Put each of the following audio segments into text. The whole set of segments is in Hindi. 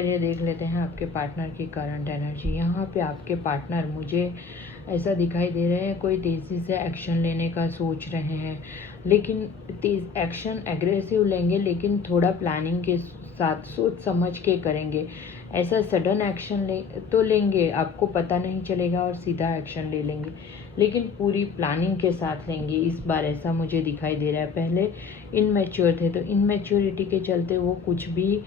चलिए देख लेते हैं आपके पार्टनर की करंट एनर्जी। यहाँ पे आपके पार्टनर मुझे ऐसा दिखाई दे रहे हैं, कोई तेज़ी से एक्शन लेने का सोच रहे हैं, लेकिन तेज एक्शन एग्रेसिव लेंगे, लेकिन थोड़ा प्लानिंग के साथ सोच समझ के करेंगे। ऐसा सडन एक्शन तो लेंगे, आपको पता नहीं चलेगा और सीधा एक्शन ले लेंगे, लेकिन पूरी प्लानिंग के साथ लेंगे इस बार, ऐसा मुझे दिखाई दे रहा है। पहले इनमैच्योर थे तो इनमैच्योरिटी के चलते वो कुछ भी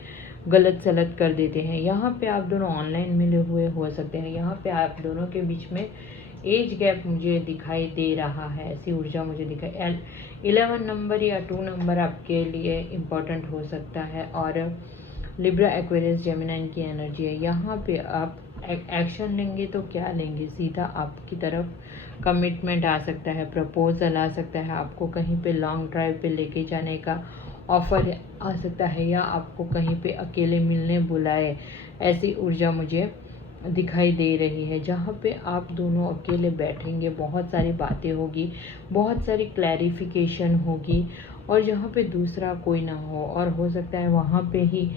गलत सलत कर देते हैं। यहाँ पे आप दोनों ऑनलाइन मिले हुए हो सकते हैं। यहाँ पे आप दोनों के बीच में एज गैप मुझे दिखाई दे रहा है, ऐसी ऊर्जा मुझे दिखाई। 11 नंबर या 2 नंबर आपके लिए इम्पोर्टेंट हो सकता है। और लिब्रा एक्वेरियस जेमिनी की एनर्जी है। यहाँ पे आप एक्शन लेंगे तो क्या लेंगे, सीधा आपकी तरफ कमिटमेंट आ सकता है, प्रपोजल आ सकता है, आपको कहीं पे लॉन्ग ड्राइव पे लेके जाने का ऑफर आ सकता है, या आपको कहीं पे अकेले मिलने बुलाए, ऐसी ऊर्जा मुझे दिखाई दे रही है। जहाँ पे आप दोनों अकेले बैठेंगे, बहुत सारी बातें होगी, बहुत सारी क्लैरिफिकेशन होगी, और जहाँ पे दूसरा कोई ना हो, और हो सकता है वहाँ पे ही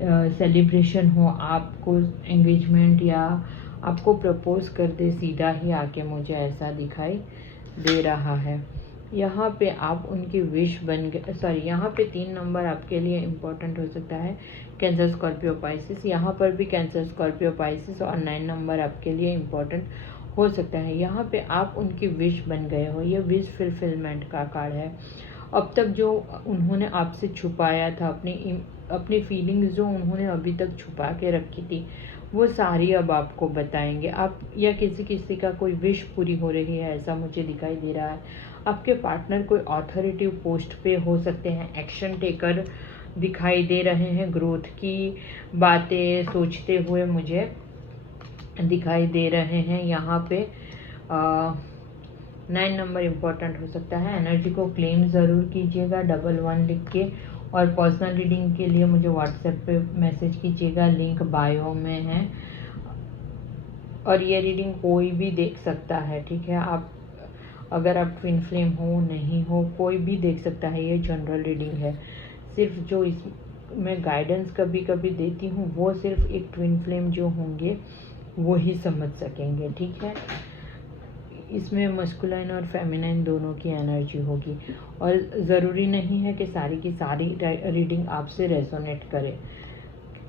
सेलिब्रेशन हो, आपको एंगेजमेंट या आपको प्रपोज कर दे सीधा ही आके, मुझे ऐसा दिखाई दे रहा है। यहाँ पे आप उनकी विश बन गए। सॉरी, यहाँ पे 3 नंबर आपके लिए इम्पोर्टेंट हो सकता है, कैंसर स्कॉर्पियो पाइसिस। यहाँ पर भी कैंसर स्कॉर्पियो पाइसिस, और 9 नंबर आपके लिए इम्पोर्टेंट हो सकता है। यहाँ पे आप उनकी विश बन गए हो, ये विश फुलफिलमेंट का कार्ड है। अब तक जो उन्होंने आपसे छुपाया था, अपनी फीलिंग्स जो उन्होंने अभी तक छुपा के रखी थी, वो सारी अब आपको बताएंगे। आप या किसी का कोई विश पूरी हो रही है, ऐसा मुझे दिखाई दे रहा है। आपके पार्टनर कोई ऑथोरिटिव पोस्ट पे हो सकते हैं, एक्शन टेकर दिखाई दे रहे हैं, ग्रोथ की बातें सोचते हुए मुझे दिखाई दे रहे हैं। यहाँ पे 9 नंबर इम्पोर्टेंट हो सकता है। एनर्जी को क्लेम ज़रूर कीजिएगा 11 लिख के, और पर्सनल रीडिंग के लिए मुझे व्हाट्सएप पे मैसेज कीजिएगा, लिंक बायो में है। और ये रीडिंग कोई भी देख सकता है, ठीक है। आप अगर आप ट्विन फ्लेम हो, नहीं हो, कोई भी देख सकता है। ये जनरल रीडिंग है। सिर्फ जो इसमें गाइडेंस कभी कभी देती हूँ, वो सिर्फ एक ट्विन फ्लेम जो होंगे वो ही समझ सकेंगे, ठीक है। इसमें मस्कुलाइन और फेमिनाइन दोनों की एनर्जी होगी, और ज़रूरी नहीं है कि सारी की सारी रीडिंग आपसे रेजोनेट करे।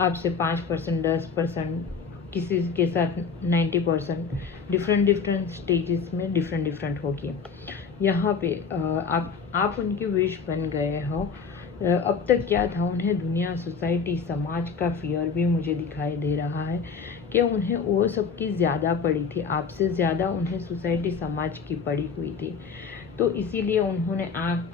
आपसे 5%, 10%, किसी के साथ 90%, डिफरेंट स्टेजेस में डिफरेंट होगी। यहाँ पे आप उनकी विश बन गए हो। अब तक क्या था, उन्हें दुनिया, सोसाइटी, समाज का फियर भी मुझे दिखाई दे रहा है कि उन्हें वो सबकी ज़्यादा पड़ी थी, आपसे ज़्यादा उन्हें सोसाइटी, समाज की पड़ी हुई थी। तो इसीलिए उन्होंने आँख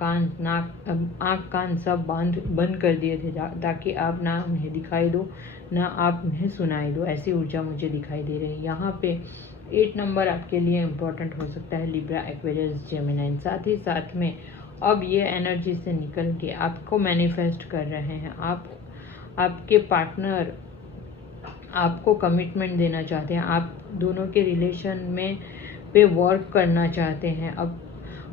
कान सब बंद कर दिए थे, ताकि आप ना उन्हें दिखाई दो, ना आप उन्हें सुनाई दो। ऐसी ऊर्जा मुझे दिखाई दे रही है। यहाँ पे 8 नंबर आपके लिए इम्पोर्टेंट हो सकता है, लिब्रा एक्वेरियस जेमिनी। साथ ही साथ में अब ये एनर्जी से निकल के आपको मैनिफेस्ट कर रहे हैं। आपके पार्टनर आपको कमिटमेंट देना चाहते हैं, आप दोनों के रिलेशन में पे वर्क करना चाहते हैं। अब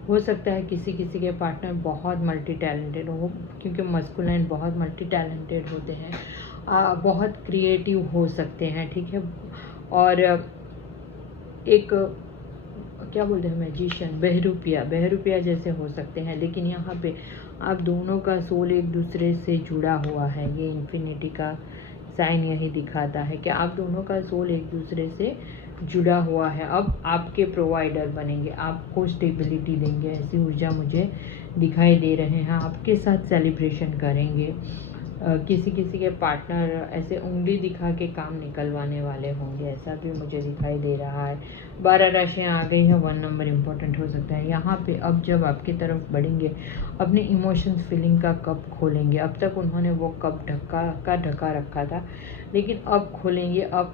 हो सकता है किसी के पार्टनर बहुत मल्टी टैलेंटेड हो, क्योंकि मस्कुलाइन बहुत मल्टी टैलेंटेड होते हैं, बहुत क्रिएटिव हो सकते हैं, ठीक है। और एक क्या बोलते हैं, मैजिशियन, बहरूपिया जैसे हो सकते हैं। लेकिन यहाँ पे आप दोनों का सोल एक दूसरे से जुड़ा हुआ है। ये इन्फिनिटी का साइन यही दिखाता है कि आप दोनों का सोल एक दूसरे से जुड़ा हुआ है। अब आपके प्रोवाइडर बनेंगे, आपको स्टेबिलिटी देंगे, ऐसी ऊर्जा मुझे दिखाई दे रहे हैं। आपके साथ सेलिब्रेशन करेंगे। किसी के पार्टनर ऐसे उंगली दिखा के काम निकलवाने वाले होंगे, ऐसा भी मुझे दिखाई दे रहा है। 12 राशियाँ आ गई हैं, 1 नंबर इम्पोर्टेंट हो सकता है। यहाँ पे अब जब आपकी तरफ बढ़ेंगे, अपने इमोशंस, फीलिंग का कप खोलेंगे। अब तक उन्होंने वो कप ढका रखा था, लेकिन अब खोलेंगे। अब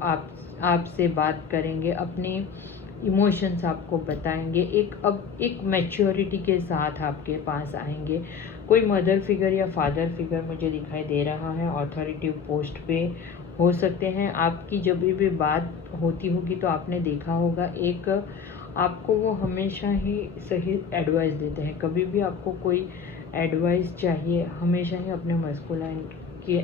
आपसे बात करेंगे, अपने इमोशंस आपको बताएंगे। अब एक मैच्योरिटी के साथ आपके पास आएंगे। कोई मदर फिगर या फादर फिगर मुझे दिखाई दे रहा है, ऑथोरिटिव पोस्ट पे हो सकते हैं। आपकी जब भी बात होती होगी तो आपने देखा होगा, एक आपको वो हमेशा ही सही एडवाइस देते हैं। कभी भी आपको कोई एडवाइस चाहिए, हमेशा ही अपने मस्कुलाइन के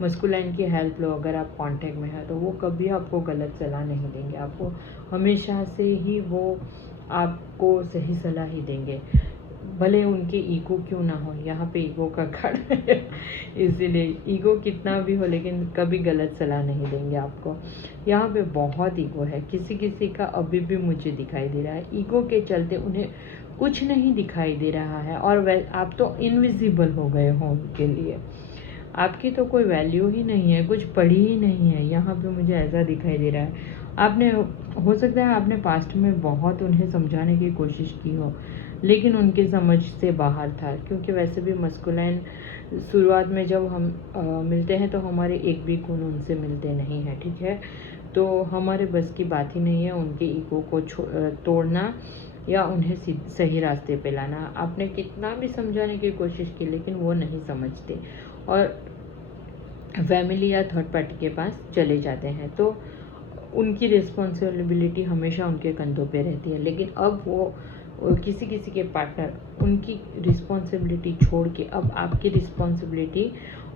मस्कुलाइन की हेल्प लो अगर आप कांटेक्ट में है तो वो कभी आपको गलत सलाह नहीं देंगे, आपको हमेशा से ही वो आपको सही सलाह ही देंगे, भले उनके ईगो क्यों ना हो। यहाँ पे ईगो का कार्ड है इसीलिए ईगो कितना भी हो लेकिन कभी गलत सलाह नहीं देंगे आपको। यहाँ पे बहुत ईगो है, किसी किसी का अभी भी मुझे दिखाई दे रहा है, ईगो के चलते उन्हें कुछ नहीं दिखाई दे रहा है और आप तो इनविजिबल हो गए हो उनके लिए, आपकी तो कोई वैल्यू ही नहीं है, कुछ पड़ी ही नहीं है। यहाँ पे मुझे ऐसा दिखाई दे रहा है, आपने हो सकता है आपने पास्ट में बहुत उन्हें समझाने की कोशिश की हो लेकिन उनकी समझ से बाहर था, क्योंकि वैसे भी मस्कुलाइन शुरुआत में जब हम मिलते हैं तो हमारे एक भी गुण उनसे मिलते नहीं हैं, ठीक है। तो हमारे बस की बात ही नहीं है उनके ईगो को तोड़ना या उन्हें सही रास्ते पे लाना। आपने कितना भी समझाने की कोशिश की लेकिन वो नहीं समझते और फैमिली या थर्ड पार्टी के पास चले जाते हैं, तो उनकी रिस्पॉन्सिबिलिटी हमेशा उनके कंधों पे रहती है। लेकिन अब वो किसी किसी के पार्टनर उनकी रिस्पॉन्सिबिलिटी छोड़ के अब आपकी रिस्पॉन्सिबिलिटी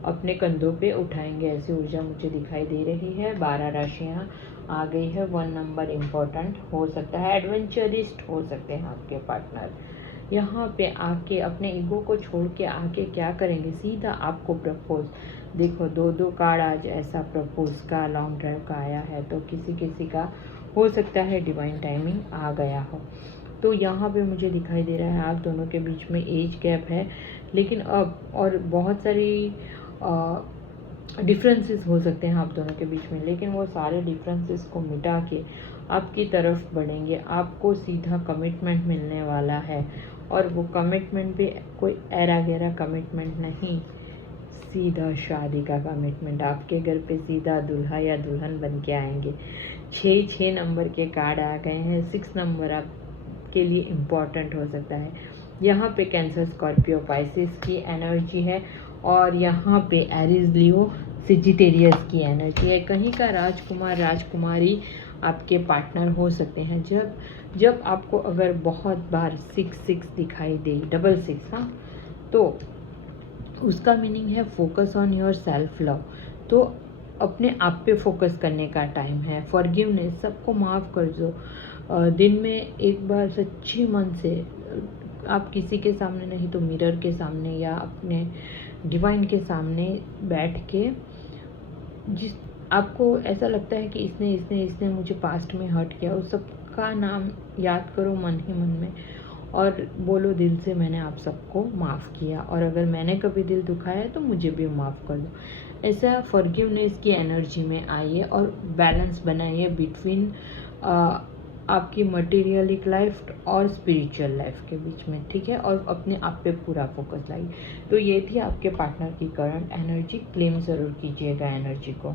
अपने कंधों पे उठाएंगे, ऐसी ऊर्जा मुझे दिखाई दे रही है। 12 राशियाँ आ गई है, 1 नंबर इम्पोर्टेंट हो सकता है, एडवेंचरिस्ट हो सकते हैं आपके पार्टनर। यहाँ पे आके अपने ईगो को छोड़ के आके क्या करेंगे, सीधा आपको प्रपोज। देखो 2 कार्ड आज ऐसा प्रपोज का लॉन्ग ड्राइव का आया है, तो किसी किसी का हो सकता है डिवाइन टाइमिंग आ गया हो। तो यहाँ पे मुझे दिखाई दे रहा है आप दोनों के बीच में एज गैप है, लेकिन अब और बहुत सारी डिफरेंसेस हो सकते हैं आप दोनों के बीच में, लेकिन वो सारे डिफरेंसेस को मिटा के आपकी तरफ बढ़ेंगे। आपको सीधा कमिटमेंट मिलने वाला है और वो कमिटमेंट भी कोई ऐरा गैरा कमिटमेंट नहीं, सीधा शादी का कमिटमेंट। आपके घर पे सीधा दूल्हा या दुल्हन बन के आएंगे। 6 नंबर के कार्ड आ गए हैं, 6 नंबर आपके लिए इम्पॉर्टेंट हो सकता है। यहाँ पे कैंसर, स्कॉर्पियो, पाइसिस की एनर्जी है और यहाँ पे एरीज, लियो, सेजिटेरियस की एनर्जी है। कहीं का राजकुमार, राजकुमारी आपके पार्टनर हो सकते हैं। जब आपको अगर बहुत बार 6 दिखाई दे, 6, हाँ, तो उसका मीनिंग है focus on your self love. तो अपने आप पे फोकस करने का टाइम है। फॉरगिवनेस, सबको माफ़ कर दो। दिन में एक बार सच्ची मन से आप किसी के सामने नहीं तो मिरर के सामने या अपने डिवाइन के सामने बैठ के, जिस आपको ऐसा लगता है कि इसने मुझे पास्ट में हर्ट किया, उस सबका नाम याद करो मन ही मन में और बोलो दिल से मैंने आप सबको माफ़ किया और अगर मैंने कभी दिल दुखाया है तो मुझे भी माफ़ कर दो। ऐसा फॉरगिवनेस की एनर्जी में आइए और बैलेंस बनाइए बिटवीन आपकी मटेरियलिक लाइफ और स्पिरिचुअल लाइफ के बीच में, ठीक है। और अपने आप पे पूरा फोकस लाइए। तो ये थी आपके पार्टनर की करंट एनर्जी। क्लेम ज़रूर कीजिएगा एनर्जी को।